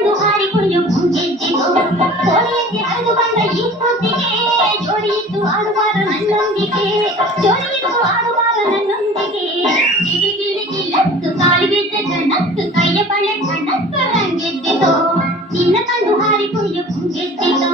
ಕಂಡು ಹಾರಿ ಕುಣಿಯು ಮುಂಗೆಜ್ಜಿತು ಕೋಳಿಯಕ್ಕೆ ಹರಿದು ಬಂದ ಈ ಸ್ಫೂರ್ತಿಗೆ ಜೋಡಿಯಿತ್ತು ಆಡುವಾರ ನನ್ನೊಂದಿಗೆ ಜೋಡಿಯಿತ್ತು ಆಡುವಾರ ನನ್ನೊಂದಿಗೆ ಗಿಳಿ ಗಿಳಿ ಗಿಲತ್ತು ಕಾಲಿಗೆದ್ದ ಜನತ್ತು ಕೈಯ ಬಳೆ ಕಣತ್ತು ರಂಗೆದ್ದಿತು ನಿನ್ನ ಕಂಡು ಹಾರಿ ಕುಣಿಯು ಮುಂಗೆಜ್ಜಿತು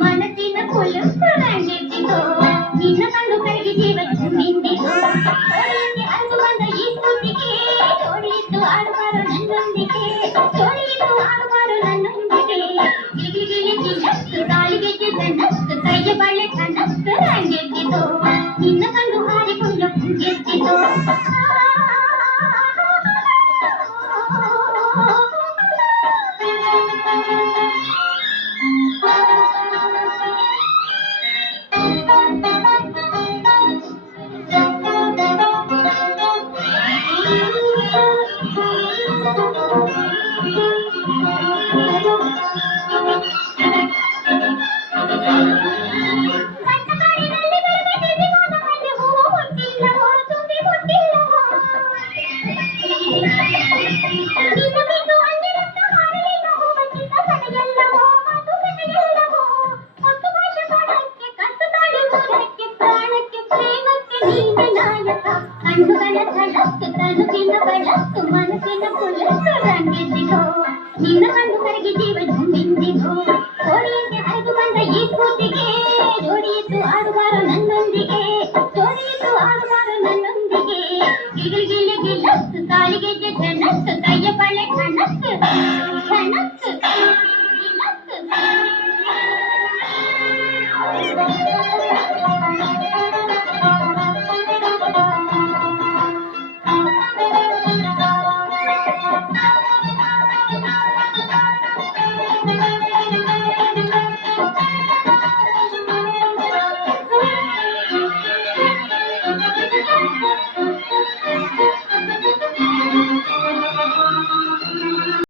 ಮನಸ್ಸಿನ ಕುಲುಕು ರಂಗೆದ್ದಿತು ನಿನ್ನ ಕಣ್ಣು ಕರಗಿ ಜೀವ ನಿಂದಿತು ಅರಿದು ಬಂದ ಈ ಸ್ಫೂರ್ತಿಗೆ ಜೋಡಿಯಿತ್ತು ಆಡುವಾರು ನನ್ನೊಂದಿಗೆ ಜೋಡಿಯಿತ್ತು ಆಡುವಾರು ನನ್ನೊಂದಿಗೆ ಗಿಳಿ ಗಿಳಿ ಗಿಲತ್ತು ಕಾಲಿಗೆಜ್ಜೆ ಬೆನ್ನತ್ತು ಕೈಯ ಬಳೆ ಕಣತ್ತು ರಂಗೆದ್ದಿತು ನಿನ್ನ ಕಣ್ಣು ಹಾರಿಕೊಂಡು ಮುಂಗೆದ್ದಿತು ಕಣ್ಣುಗಳ ಧಡಕ್ಕು ತನುವಿನ ಬಳಕ್ಕು ಮನಸ್ಸಿನ ಕುಲಕ್ಕು ರಂಗೆದ್ದಿತು ನಿನ್ನ ಕಣ್ಣು ಕರಗಿ ಜೀವ